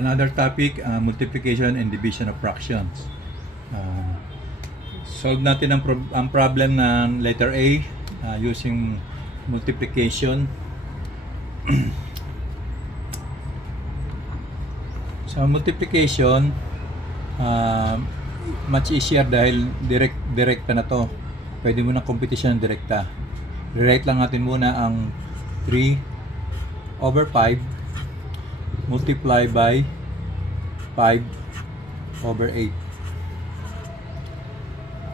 Another topic, multiplication and division of fractions. Solve natin ang problem ng letter A using multiplication. Sa multiplication, much easier dahil direkta na to. Pwede mo na competition direkta. Rewrite lang natin muna ang 3 over 5 multiply by 5 over 8.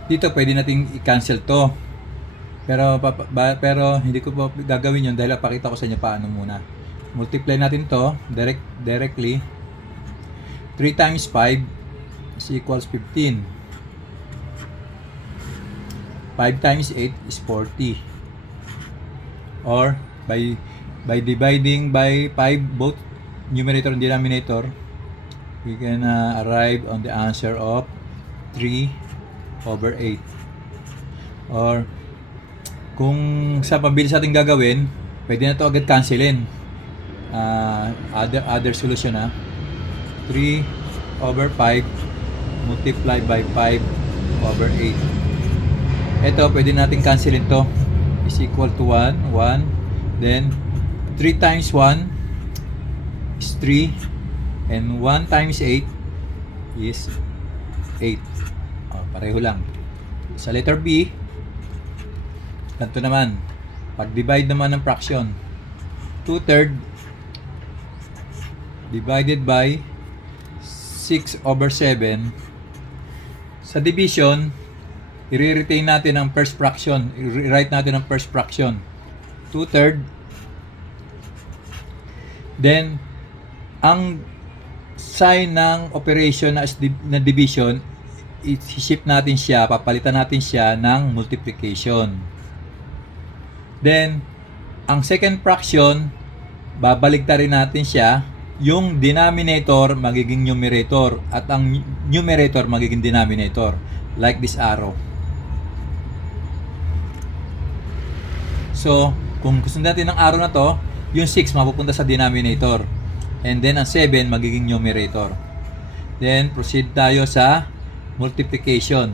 Dito pwede nating i-cancel to. Pero hindi ko pa gagawin yun dahil papakita ko sa inyo paano muna. Multiply natin to directly. 3 times 5 is equals 15. 5 times 8 is 40. Or by dividing by 5 both numerator and denominator, we can arrive on the answer of 3 over 8. Or kung sa pabilis natin gagawin, pwede na to agad cancelin. Other solution 3 over 5 multiply by 5 over 8. Ito pwede natin cancelin to, is equal to 1. Then 3 times 1 is 3 and 1 times 8 is 8. Pareho lang. Sa letter B, ganito naman. Pag-divide naman ng fraction, 2/3 divided by 6 over 7. Sa division, i-retain natin ang first fraction. I-write natin ang first fraction. 2/3. Then, ang sign ng operation na division, i-shift natin siya, papalitan natin siya ng multiplication. Then, ang second fraction, babaligtarin natin siya, yung denominator magiging numerator at ang numerator magiging denominator, like this arrow. So, kung gusto natin ng arrow na to, yung 6 mapupunta sa denominator. And then, ang 7 magiging numerator. Then, proceed tayo sa multiplication.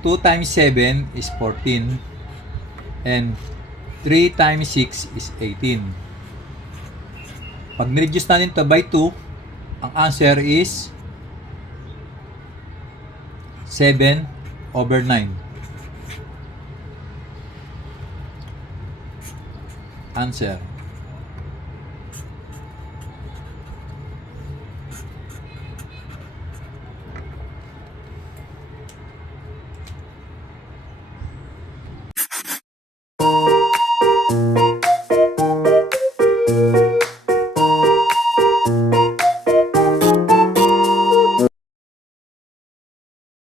2 times 7 is 14. And 3 times 6 is 18. Pag nireduce natin ito by 2, ang answer is 7 over 9. Answer.